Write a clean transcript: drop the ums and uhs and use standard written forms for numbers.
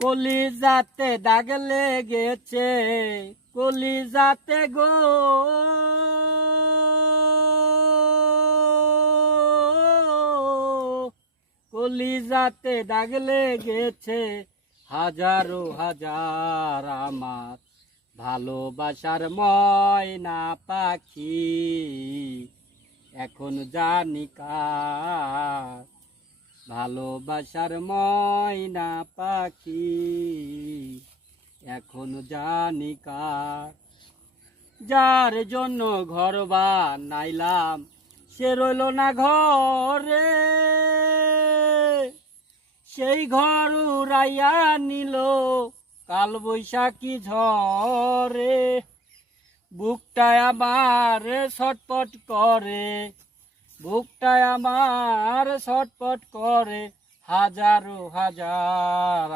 কলিজাতে দাগ লেগেছে, কলিজাতে গো, কলিজাতে দাগ লেগেছে। হাজারো হাজার আমার ভালোবাসার ময়না পাখি, এখন জানি কার ভালোবাসার ময়না পাখি, এখন জানি কার। যার জন্য ঘর বানাইলাম সে রইল না ঘরে, সেই ঘর উড়াইয়া নিল কাল বৈশাখী ঝড়ে। বুকটায় আমার ছটপট করে, বুকটায় আমার ছটপট করে, হাজারো হাজার